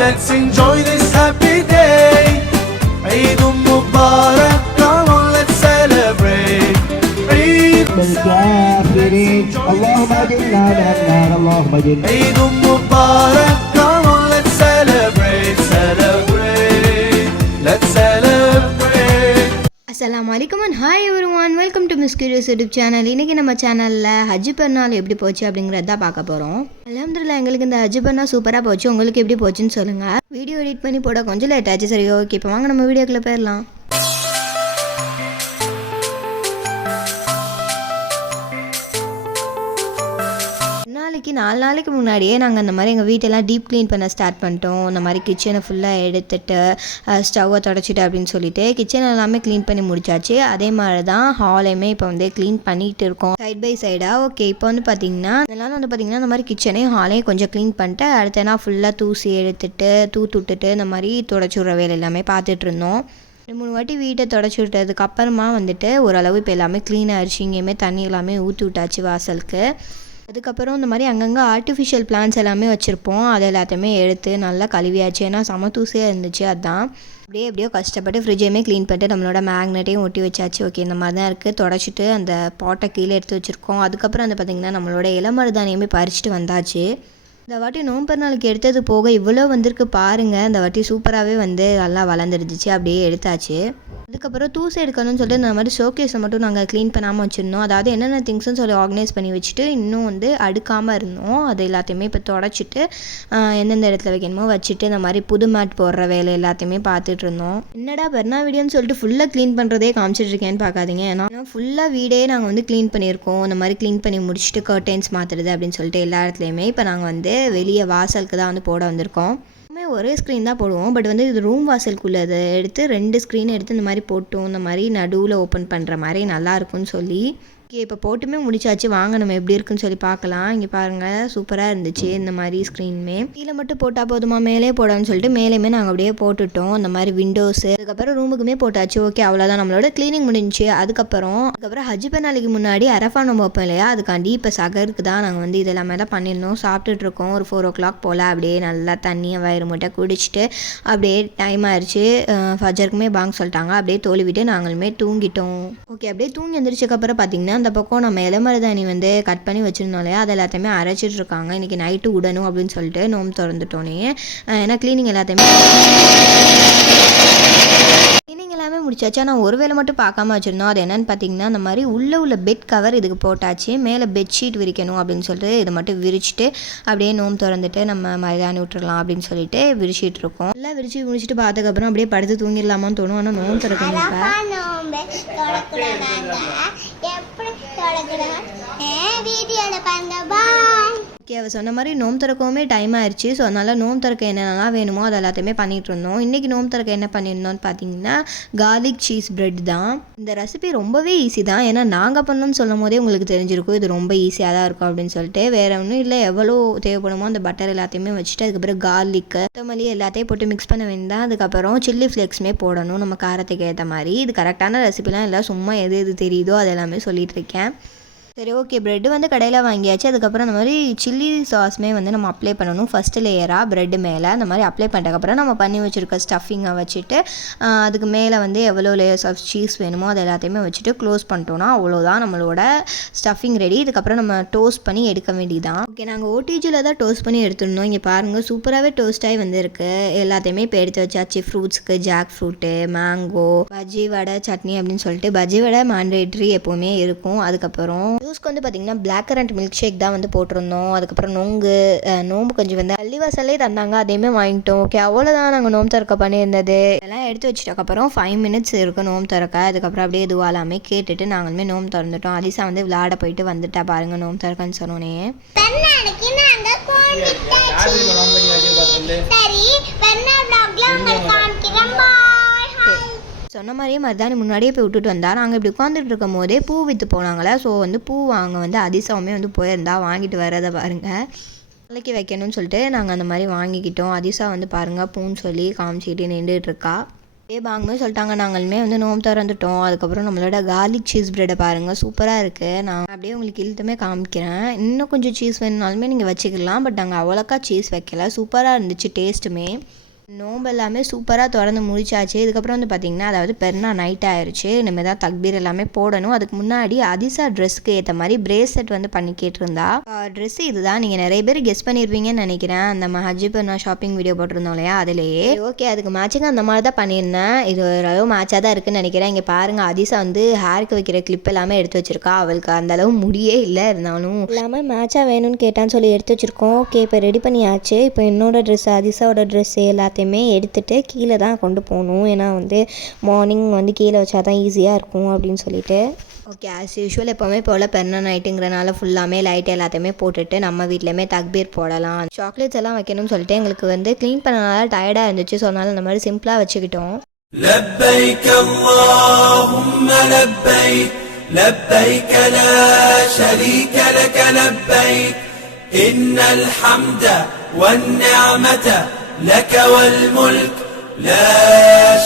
Let's enjoy this happy day. Eid Mubarak, come on, let's celebrate. Eid بالكافرين اللهم اجرنا من النار اللهم اجرنا Eid Mubarak, come on, let's celebrate, celebrate, let's celebrate. அஸ்ஸலாமு அலைக்கும் and hi everyone, welcome to miss curious YouTube channel. இன்றைக்கி நம்ம சேனலில் ஹஜ் பெருநாள் எப்படி போச்சு அப்படிங்கிறது தான் பார்க்க போகிறோம். அல்ஹம்துலில்லாஹ் எங்களுக்கு இந்த ஹஜ் பெருநாள் சூப்பராக போச்சு. உங்களுக்கு எப்படி போச்சுன்னு சொல்லுங்கள். வீடியோ எடிட் பண்ணி போட கொஞ்சம் லேட் ஆச்சு. சரி, ஓகே, இப்போ வாங்க நம்ம வீடியோக்குள்ளே போயிடலாம். நாலு நாளைக்கு முன்னாடியே நாங்கள் அந்த மாதிரி எங்கள் வீட்டெல்லாம் டீப் க்ளீன் பண்ண ஸ்டார்ட் பண்ணிட்டோம். இந்த மாதிரி கிச்சனை ஃபுல்லாக எடுத்துட்டு ஸ்டவ்வை தொடச்சிட்டு அப்படின்னு சொல்லிட்டு கிச்சன் எல்லாமே க்ளீன் பண்ணி முடிச்சாச்சு. அதே மாதிரி தான் ஹாலையுமே இப்போ வந்து க்ளீன் பண்ணிகிட்டு இருக்கோம் சைட் பை சைடாக. ஓகே, இப்போ வந்து பார்த்திங்கன்னா அதனால் வந்து பார்த்திங்கன்னா இந்த மாதிரி கிச்சனையும் ஹாலையும் கொஞ்சம் க்ளீன் பண்ணிட்டு அடுத்தனா ஃபுல்லாக தூசி எடுத்துட்டு தூத்துட்டு இந்த மாதிரி தொடச்சி விட்ற வேலை எல்லாமே பார்த்துட்டு இருந்தோம். 2-3 வாட்டி வீட்டை தொடச்சி விட்டதுக்கு அப்புறமா வந்துட்டு ஓரளவு இப்போ எல்லாமே க்ளீன் ஆகிடுச்சு. இங்கேயுமே தண்ணி எல்லாமே ஊற்றி விட்டாச்சு வாசலுக்கு. அதுக்கப்புறம் இந்த மாதிரி அங்கங்கே ஆர்டிஃபிஷியல் பிளான்ஸ் எல்லாமே வச்சுருப்போம். அது எல்லாத்தையுமே எடுத்து நல்லா கழுவியாச்சு. ஏன்னா செம தூசியாக இருந்துச்சு. அதுதான் எப்படியோ கஷ்டப்பட்டு ஃப்ரிட்ஜையுமே க்ளீன் பண்ணிட்டு நம்மளோட மேக்னெட்டையும் ஒட்டி வச்சாச்சு. ஓகே, இந்த மாதிரி தான் இருக்குது. தொடச்சிட்டு அந்த பாட்டை கீழே எடுத்து வச்சுருக்கோம். அதுக்கப்புறம் வந்து பார்த்திங்கன்னா நம்மளோட இளமருதானியுமே பறிச்சுட்டு வந்தாச்சு. இந்த வாட்டி நோம்பு பெருநாளுக்கு எடுத்தது போக இவ்வளோ வந்திருக்கு பாருங்கள். இந்த வாட்டி சூப்பராகவே வந்து நல்லா வளர்ந்துருந்துச்சு. அப்படியே எடுத்தாச்சு. அதுக்கப்புறம் தூசி எடுக்கணும்னு சொல்லிட்டு இந்த மாதிரி ஷோகேஸை மட்டும் நாங்கள் க்ளீன் பண்ணாமல் வச்சுருந்தோம். அதாவது என்னென்ன திங்ஸ்னு சொல்லி ஆர்கனைஸ் பண்ணி வச்சுட்டு இன்னும் வந்து அடுக்காமல் இருந்தோம். அது எல்லாத்தையுமே இப்போ தொடச்சிட்டு எந்தெந்த இடத்துல வைக்கணுமோ வச்சுட்டு இந்த மாதிரி புது மேட் போடுற வேலை எல்லாத்தையுமே பார்த்துட்டு இருந்தோம். என்னடா பெருநாள் வீடியோன்னு சொல்லிட்டு ஃபுல்லாக க்ளீன் பண்ணுறதே காமிச்சிட்ருக்கேன்னு பார்க்காதீங்க. ஏன்னா ஃபுல்லாக வீடே நாங்கள் வந்து க்ளீன் பண்ணியிருக்கோம். இந்த மாதிரி க்ளீன் பண்ணி முடிச்சுட்டு கர்டைன்ஸ் மாற்றுறது அப்படின்னு சொல்லிட்டு எல்லா இடத்துலையுமே இப்போ நாங்கள் வந்து வெளியே வாசலுக்கு தான் வந்து போட வந்திருக்கோம். ஒரே ஸ்க்ரீன் தான் போடுவோம். பட் வந்து இது ரூம் வாசலுக்குள்ளே அதை எடுத்து 2 ஸ்க்ரீன் எடுத்து இந்த மாதிரி போட்டோம். இந்த மாதிரி நடுவில் ஓப்பன் பண்ணுற மாதிரி நல்லாயிருக்கும்னு சொல்லி இப்போ போட்டுமே முடிச்சாச்சு. வாங்க நம்ம எப்படி இருக்குன்னு சொல்லி பார்க்கலாம். இங்கே பாருங்கள், சூப்பராக இருந்துச்சு. இந்த மாதிரி ஸ்க்ரீனுமே கீழே மட்டும் போட்டால் போதுமா, மேலே போடான்னு சொல்லிட்டு மேலேயுமே நாங்கள் அப்படியே போட்டுட்டோம். அந்த மாதிரி விண்டோஸு அதுக்கப்புறம் ரூமுக்குமே போட்டாச்சு. ஓகே, அவ்வளோதான் நம்மளோட க்ளீனிங் முடிஞ்சிச்சு. அதுக்கப்புறம் ஹஜ் பெருநாளுக்கு முன்னாடி அரஃபா நம்ம வைப்போம் இல்லையா, அதுக்காண்டி இப்போ சகருக்கு தான் நாங்கள் வந்து இதெல்லாமே தான் பண்ணியிருந்தோம். சாப்பிட்டுட்டு இருக்கோம். ஒரு 4 o'clock போல் அப்படியே நல்லா தண்ணியை வயிறு மூட்டை குடிச்சிட்டு அப்படியே டைம் ஆயிடுச்சு. ஃபஜருக்குமே பாங்க சொல்லிட்டாங்க. அப்படியே தோல்விட்டு நாங்களுமே தூங்கிட்டோம். ஓகே, அப்படியே தூங்கி எழுந்திரிச்சக்கப்புறம் பார்த்திங்கன்னா அந்த பக்கம் நம்ம இளமருதாணி வந்து கட் பண்ணி வச்சுருந்தோம் இல்லையா, அது எல்லாத்தையுமே அரைச்சிட்டு இருக்காங்க. இன்றைக்கி நைட்டு விடணும் அப்படின்னு சொல்லிட்டு நோம்பு திறந்துட்டோன்னே. ஏன்னா க்ளீனிங் எல்லாத்தையுமே முடிச்சாச்சு. ஆனால் ஒரு வேளை மட்டும் பார்க்காம வச்சுருந்தோம். அது என்னென்னு பார்த்தீங்கன்னா இந்த மாதிரி உள்ள பெட் கவர் இதுக்கு போட்டாச்சு. மேலே பெட்ஷீட் விரிக்கணும் அப்படின்னு சொல்லிட்டு இதை மட்டும் விரிச்சிட்டு அப்படியே நோம்பு திறந்துட்டு நம்ம மருதாணி விட்டுறலாம் அப்படின்னு சொல்லிட்டு விரிச்சிட்டு இருக்கோம். எல்லாம் விரிச்சு முடிச்சுட்டு பார்த்ததுக்கப்புறம் அப்படியே படுத்து தூங்கிடலாமான்னு தோணும். ஆனால் நோம்பு திறக்கணும். ஓகே, அவள் சொன்ன மாதிரி நோம்பு திறக்கவுமே டைம் ஆயிடுச்சு. ஸோ அதனால் நோம்பு திறக்க என்னென்னலாம் வேணுமோ அது எல்லாத்தையுமே பண்ணிகிட்டு இருந்தோம். இன்றைக்கி நோம்பு திறக்க என்ன பண்ணியிருந்தோம்னு பார்த்தீங்கன்னா கார்லிக் சீஸ் பிரெட் தான். இந்த ரெசிபி ரொம்பவே ஈஸி தான். ஏன்னா நாங்கள் பண்ணோன்னு சொல்லும் போதே உங்களுக்கு தெரிஞ்சிருக்கும் இது ரொம்ப ஈஸியாக தான் இருக்கும் அப்படின்னு சொல்லிட்டு. வேறு ஒன்றும் இல்லை, எவ்வளோ தேவைப்படுமோ அந்த பட்டர் எல்லாத்தையுமே வச்சுட்டு அதுக்கப்புறம் கார்லிக்கு கொத்தமல்லி எல்லாத்தையும் போட்டு மிக்ஸ் பண்ண வேண்டாம். அதுக்கப்புறம் சில்லி ஃப்ளேக்ஸுமே போடணும் நம்ம காரத்துக்கு ஏற்ற மாதிரி. இது கரெக்டான ரெசிபிலாம் இல்லை, சும்மா எது தெரியுதோ அது எல்லாமே சொல்லிகிட்டு இருக்கேன். சரி, ஓகே, ப்ரெட்டு வந்து கடையில் வாங்கியாச்சு. அதுக்கப்புறம் இந்த மாதிரி சில்லி சாஸ்மே வந்து நம்ம அப்ளை பண்ணணும். ஃபஸ்ட்டு லேயராக ப்ரெட்டு மேலே அந்த மாதிரி அப்ளை பண்ணிட்டதுக்கப்புறம் நம்ம பண்ணி வச்சுருக்க ஸ்டஃபிங்கை வச்சுட்டு அதுக்கு மேலே வந்து எவ்வளோ லேயர்ஸ் ஆஃப் சீஸ் வேணுமோ அது எல்லாத்தையுமே வச்சுட்டு க்ளோஸ் பண்ணிட்டோன்னா அவ்வளோதான் நம்மளோட ஸ்டஃபிங் ரெடி. இதுக்கப்புறம் நம்ம டோஸ்ட் பண்ணி எடுக்க வேண்டியதான். ஓகே, நாங்கள் ஓடிஜியில் தான் டோஸ்ட் பண்ணி எடுத்துருந்தோம். இங்கே பாருங்கள், சூப்பராகவே டோஸ்ட் ஆகி வந்துருக்கு. எல்லாத்தையுமே இப்போ எடுத்து வச்சாச்சு. ஃப்ரூட்ஸுக்கு ஜாக் ஃப்ரூட்டு, மேங்கோ, பஜ்ஜி வடை, சட்னி அப்படின்னு சொல்லிட்டு பஜ்ஜி வடை மேண்டேட்ரி எப்போவுமே இருக்கும். அதுக்கப்புறம் ஜூஸ்க்கு வந்து பார்த்திங்கன்னா பிளாக் கரண்ட் மில்க் ஷேக் தான் வந்து போட்டிருந்தோம். அதுக்கப்புறம் நோம்பு கொஞ்சம் வந்து பள்ளிவாசல்லே தந்தாங்க, அதையுமே வாங்கிட்டோம். ஓகே, அவ்வளோதான் நாங்கள் நோம்பு திறக்க பண்ணியிருந்தது. எல்லாம் எடுத்து வச்சுட்டதுக்கப்புறம் 5 minutes இருக்கும் நோம்பு திறக்க. அதுக்கப்புறம் அப்படியே இதுவாலாமே கேட்டுட்டு நாங்களுமே நோம்பு திறந்துட்டோம். அதிசா வந்து விளையாட போயிட்டு வந்துட்டா பாருங்கள் நோம்பு திறக்கன்னு சொன்னோன்னே. சொன்ன மாதிரியே மருதாணி முன்னாடியே போய் விட்டுட்டு வந்தா. நாங்கள் இப்படி உட்காந்துட்டு இருக்கும் போதே பூ விற்று போனாங்களே. ஸோ வந்து பூ வாங்க வந்து அதிசாவுமே வந்து போயிருந்தா, வாங்கிட்டு வரதை பாருங்கள். நாளைக்கு வைக்கணும்னு சொல்லிட்டு நாங்கள் அந்த மாதிரி வாங்கிக்கிட்டோம். அதிசா வந்து பாருங்கள் பூன்னு சொல்லி காமிச்சிக்கிட்டு நின்றுட்டுருக்கா. வாங்கும்போது சொல்லிட்டாங்க. நாங்களுமே வந்து நோம்பு திறந்துட்டோம். அதுக்கப்புறம் நம்மளோட கார்லிக் சீஸ் ப்ரெட்டை பாருங்கள், சூப்பராக இருக்குது. நான் அப்படியே உங்களுக்கு இழுத்துமே காமிக்கிறேன். இன்னும் கொஞ்சம் சீஸ் வேணுனாலுமே நீங்கள் வச்சுக்கலாம். பட் நாங்கள் அவ்வளோக்கா சீஸ் வைக்கல. சூப்பராக இருந்துச்சு டேஸ்ட்டுமே. நோம்பு எல்லாமே சூப்பராக திறந்து முடிச்சாச்சு. இதுக்கப்புறம் வந்து பார்த்திங்கன்னா, அதாவது பெருனா நைட் ஆயிடுச்சு. இனிமேல் தான் தக்பீர் எல்லாமே போடணும். அதுக்கு முன்னாடி அதிசா ட்ரெஸ்க்கு ஏற்ற மாதிரி பிரேஸ்லெட் வந்து பண்ணி கேட்டிருந்தா. ட்ரெஸ் இதுதான். நீங்கள் நிறைய பேர் கெஸ் பண்ணியிருப்பீங்கன்னு நினைக்கிறேன். அந்த ஹஜ்ஜி பெருனா ஷாப்பிங் வீடியோ போட்டிருந்தோம் இல்லையா, அதிலேயே. ஓகே, அதுக்கு மேட்சிங் அந்த மாதிரி தான் பண்ணியிருந்தேன். இது ஓரளவு மேட்சாக தான் இருக்குன்னு நினைக்கிறேன். இங்கே பாருங்கள், அதிசா வந்து ஹேருக்கு வைக்கிற கிளிப் எல்லாமே எடுத்து வச்சிருக்கா. அவளுக்கு அந்தளவு முடியே இல்லை, இருந்தாலும் எல்லாமே மேட்சாக வேணும்னு கேட்டான்னு சொல்லி எடுத்து வச்சிருக்கோம். ஓகே, இப்போ ரெடி பண்ணியாச்சு. இப்போ என்னோட ட்ரெஸ், அதிசாவோட ட்ரெஸ் எல்லாத்தையுமே எடுத்துகிட்டு கீழே தான் கொண்டு போகணும். ஏன்னா வந்து மார்னிங் வந்து கீழே வச்சா தான் ஈஸியாக இருக்கும் அப்படின்னு சொல்லிட்டு. ஓகே, ஆஸ் யூஷுவல் எப்போவுமே போல் பெருனா நைட்டுங்கிறனால ஃபுல்லாமே லைட் எல்லாத்தையுமே போட்டுட்டு நம்ம வீட்லேயுமே தக்பீர் போடலாம். சாக்லேட்ஸ் எல்லாம் வைக்கணும்னு சொல்லிட்டு எங்களுக்கு வந்து க்ளீன் பண்ணனால டயர்டாக இருந்துச்சு. ஸோ அதனால இந்த மாதிரி சிம்பிளாக வச்சுக்கிட்டோம். لبيك اللهم لبيك لبيك لا شريك لك لبيك إن الحمد والنعمة لك والملك لا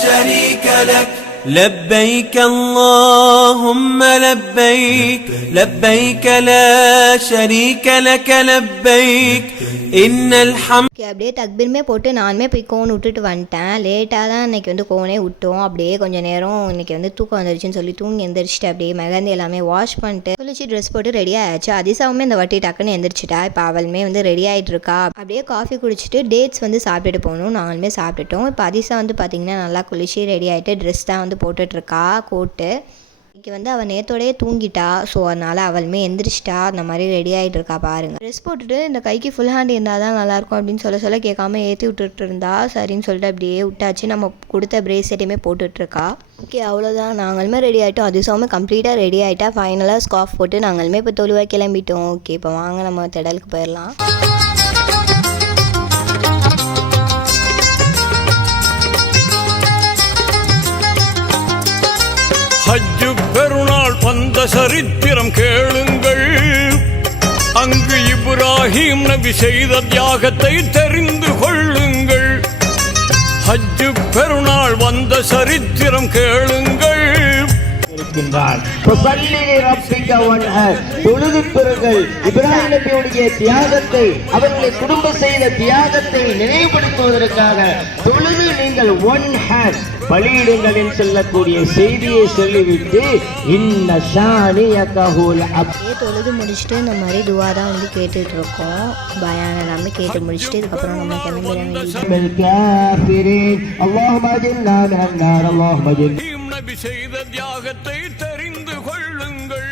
شريك لك لبيك اللهم لبيك لبيك لا شريك لك لبيك إن الحمد. அப்படியே தக்பீருமே போட்டு நானுமே போய் கோன் விட்டுட்டு வந்துட்டேன். லேட்டாக தான் இன்றைக்கி வந்து கோனே விட்டோம். அப்படியே கொஞ்சம் நேரம் இன்றைக்கி வந்து தூக்கம் வந்துருச்சுன்னு சொல்லி தூங்கி எந்திரிச்சிட்டு அப்படியே மெகந்தி எல்லாமே வாஷ் பண்ணிட்டு குளிச்சு ட்ரெஸ் போட்டு ரெடி ஆயிடுச்சு. அதிசாவுமே இந்த வாட்டி டக்குன்னு எந்திரிச்சிட்டா. இப்போ அவளுமே வந்து ரெடி ஆகிட்டு இருக்கா. அப்படியே காஃபி குடிச்சிட்டு டேட்ஸ் வந்து சாப்பிட்டுட்டு போகணும். நாங்களுமே சாப்பிட்டுட்டோம். இப்போ அதிசா வந்து பார்த்திங்கன்னா நல்லா குளிச்சு ரெடி ஆகிட்டு ட்ரெஸ் தான் வந்து போட்டுட்ருக்கா, கோட்டு. இன்றைக்கி வந்து அவள் நேரத்தோடையே தூங்கிட்டா. ஸோ அதனால் அவளுமே எந்திரிச்சிட்டா. அந்த மாதிரி ரெடி ஆகிட்டு இருக்கா பாருங்கள். ட்ரெஸ் போட்டுட்டு இந்த கைக்கு ஃபுல் ஹேண்ட் இருந்தால் தான் நல்லாயிருக்கும் அப்படின்னு சொல்ல கேட்காம ஏற்றி விட்டுட்டு இருந்தா. சரின்னு சொல்லிட்டு அப்படியே விட்டாச்சு. நம்ம கொடுத்த பிரேஸ்லெட்டையுமே போட்டுட்ருக்கா. ஓகே, அவ்வளோதான். நாங்களுமே ரெடி ஆகிட்டோம். அதிசயமாக கம்ப்ளீட்டாக ரெடி ஆகிட்டா. ஃபைனலாக ஸ்கார்ஃப் போட்டு நாங்களுமே இப்போ தொழுவாக கிளம்பிட்டோம். ஓகே, இப்போ வாங்க நம்ம திடலுக்கு போயிடலாம். ஹஜ்ஜு பெருநாள் வந்த சரித்திரம் கேளுங்கள். அங்கு இப்ராஹிம் நபி செய்த தியாகத்தை தெரிந்து கொள்ளுங்கள். ஹஜ்ஜு பெருநாள் வந்த சரித்திரம் கேளுங்கள். தொழுது பெறுங்கள். இப்ராஹிம் நபியுடைய தியாகத்தை, அவர்களை குடும்பம் செய்த தியாகத்தை நினைவுபடுத்துவதற்காக தொழுது நீங்கள் ஒன் ஹேண்ட் பலியிடுங்கள் என்று சொல்லக்கூடிய செய்தியை சொல்லிவிட்டு தொழுது முடிச்சுட்டு இந்த மாதிரி துவா தான் வந்து கேட்டுட்டு இருக்கோம். பயான் எல்லாமே கேட்டு முடிச்சுட்டு இதுக்கப்புறம் நம்ம கிளம்பிட வேண்டியது. நபி செய்த தியாகத்தை தெரிந்து கொள்ளுங்கள்.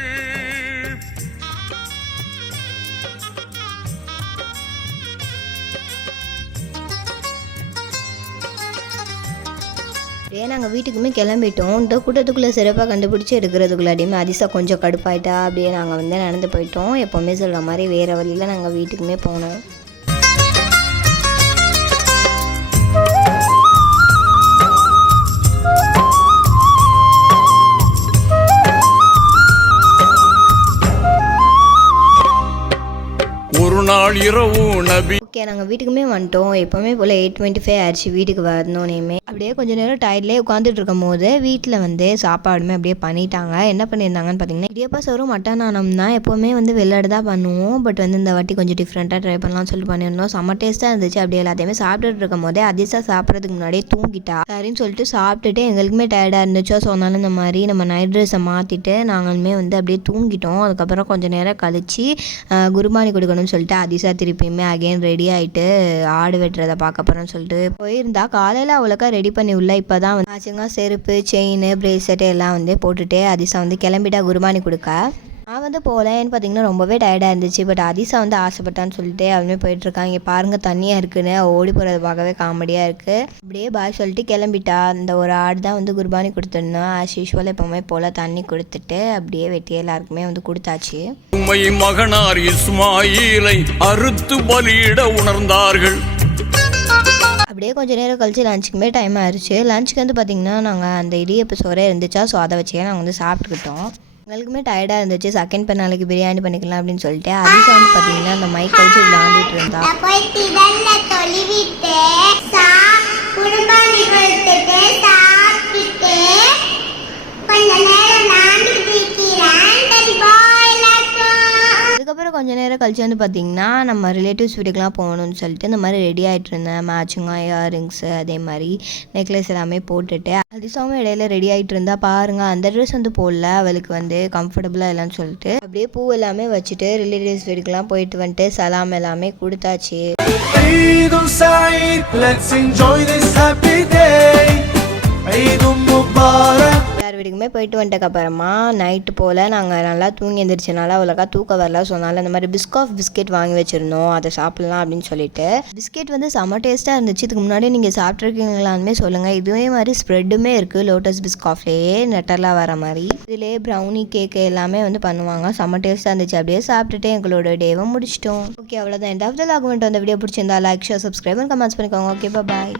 நாங்கள் வீட்டுக்குமே கிளம்பிட்டோம். இந்த கூட்டத்துக்குள்ளே சிறப்பாக கண்டுபிடிச்சி எடுக்கிறதுக்குள்ளாடியுமே அதிசா கொஞ்சம் கடுப்பாயிட்டா. அப்படியே நாங்கள் வந்து நடந்து போயிட்டோம். எப்போவுமே சொல்கிற மாதிரி வேறு வழியில் நாங்கள் வீட்டுக்குமே போனோம். ஒரு நாள் இரவு நபி. ஓகே, நாங்கள் வீட்டுக்குமே வந்துட்டோம். எப்போவுமே போல் 8:25 ஆயிடுச்சு வீட்டுக்கு வரணுன்னே. அப்படியே கொஞ்சம் நேரம் டயர்ட்லேயே உட்காந்துட்டு இருக்கும் போது வீட்டில் வந்து சாப்பாடுமே அப்படியே பண்ணிட்டாங்க. என்ன பண்ணியிருந்தாங்கன்னு பார்த்தீங்கன்னா, இடியப்பா சோறும் மட்டன் ஆனம் தான். எப்போவுமே வந்து வெள்ளாடு தான் பண்ணுவோம். பட் வந்து இந்த வாட்டி கொஞ்சம் டிஃப்ரெண்ட்டாக ட்ரை பண்ணலாம்னு சொல்லி பண்ணியிருந்தோம். செம்ம டேஸ்ட்டாக இருந்துச்சு. அப்படியே எல்லாத்தையுமே சாப்பிட்டுட்டு இருக்கும் போதே அதிசா சாப்பிட்றதுக்கு முன்னாடியே தூங்கிட்டா. சரின்னு சொல்லிட்டு சாப்பிட்டுட்டு எங்களுக்குமே டயர்டாக இருந்துச்சோ. ஸோ அதனால இந்த மாதிரி நம்ம நைட் ட்ரெஸ்ஸை மாற்றிட்டு நாங்களுமே வந்து அப்படியே தூங்கிட்டோம். அதுக்கப்புறம் கொஞ்சம் நேரம் கழிச்சு குருபானி கொடுக்கணும்னு சொல்லிட்டு அதிசா திருப்பியுமே அகைன் ரெடி ஆகிட்டு ஆடு வெட்டுறதை பார்க்க போகிறோன்னு சொல்லிட்டு போயிருந்தா. காலையில் அவ்வளோக்கா ரெடி பண்ணி உள்ள இப்போ தான் வந்து ஆச்சுங்க செருப்பு, செயின், பிரேஸ்லெட்டு எல்லாம் வந்து போட்டுட்டு அதிசா வந்து கிளம்பிட்டா குருபானி கொடுக்க. நான் வந்து போகலன்னு பார்த்தீங்கன்னா ரொம்பவே டயர்டாக இருந்துச்சு. பட் அதிசா வந்து ஆசைப்பட்டான்னு சொல்லிட்டு அவனுமே போயிட்டுருக்காங்க. இங்கே பாருங்கள் தண்ணியாக இருக்குன்னு ஓடி போகிறத பார்க்கவே காமெடியாக இருக்குது. அப்படியே பாய் சொல்லிட்டு கிளம்பிட்டா. அந்த ஒரு ஆடு தான் வந்து குர்பானி கொடுத்துருந்தோம். ஆஸ் யூஷுவல் எப்போவுமே போல் தண்ணி கொடுத்துட்டு அப்படியே வெட்டி எல்லாருக்குமே வந்து கொடுத்தாச்சு. உம்மை மகனார் இஸ்மாயிலை அறுத்து பலியிட உணர்ந்தார்கள். அப்படியே கொஞ்சம் நேரம் கழிச்சு லஞ்சுக்குமே டைம் ஆயிடுச்சு. லஞ்சுக்கு வந்து பார்த்திங்கன்னா நாங்கள் அந்த இடியப்ப சோறே இருந்துச்சா. ஸோ அதை வச்சே நாங்கள் வந்து சாப்பிட்டுக்கிட்டோம். எங்களுக்குமே டயர்டாக இருந்துச்சு. செகண்ட் பெருநாளைக்கு பிரியாணி பண்ணிக்கலாம் அப்படின்னு சொல்லிட்டு அதிசா வந்து பார்த்தீங்கன்னா அந்த மைக் வச்சு விளாண்டுட்டு இருந்தா. போய் திடல்ல தொலிவிட்டு குர்பானி கொடுத்துட்டு கொஞ்ச நேரம் கழிச்சு வந்து பார்த்திங்கன்னா நம்ம ரிலேட்டிவ்ஸ் வீட்டுக்கெலாம் போகணும்னு சொல்லிட்டு இந்த மாதிரி ரெடி ஆகிட்டு இருந்தேன். மேட்சிங்காக இயரிங்ஸு அதே மாதிரி நெக்லஸ் எல்லாமே போட்டுட்டு அதிசயமாக இடையில ரெடி ஆகிட்டு இருந்தா பாருங்கள், அந்த ட்ரெஸ் வந்து போடல, அவளுக்கு வந்து கம்ஃபர்டபுளாக இல்லைன்னு சொல்லிட்டு அப்படியே பூ எல்லாமே வச்சுட்டு ரிலேட்டிவ்ஸ் வீட்டுக்கெலாம் போயிட்டு வந்துட்டு சலாம் எல்லாமே கொடுத்தாச்சு. Eid Saeed, let's enjoy this happy day. Eid Mubarak. எல்லார் வீட்டுக்குமே போயிட்டு வந்துட்டக்கு அப்புறமா நைட்டு போல் நாங்கள் நல்லா தூங்கி எழுந்திரிச்சனால அவ்வளோக்கா தூக்கம் வரல. சொன்னால இந்த மாதிரி பிஸ்கெட் வாங்கி வச்சுருந்தோம், அதை சாப்பிட்லாம் அப்படின்னு சொல்லிட்டு. பிஸ்கெட் வந்து செம்ம டேஸ்ட்டாக இருந்துச்சு. இதுக்கு முன்னாடி நீங்கள் சாப்பிட்ருக்கீங்களான்னு சொல்லுங்கள். இதுவே மாதிரி ஸ்ப்ரெட்டுமே இருக்குது, லோட்டஸ் பிஸ்காஃப்லேயே நெட்டர்லாம் வர மாதிரி. இதுலேயே ப்ரௌனி கேக்கு எல்லாமே வந்து பண்ணுவாங்க. செம்ம டேஸ்ட்டாக இருந்துச்சு. அப்படியே சாப்பிட்டுட்டு எங்களோட டேவை முடிச்சிட்டோம். ஓகே, அவ்வளோதான். End of the log. அந்த வீடியோ பிடிச்சிருந்தா லைக், ஷேர், சப்ஸ்கிரைப், கமெண்ட்ஸ் பண்ணிக்கோங்க. ஓகே, பாய்.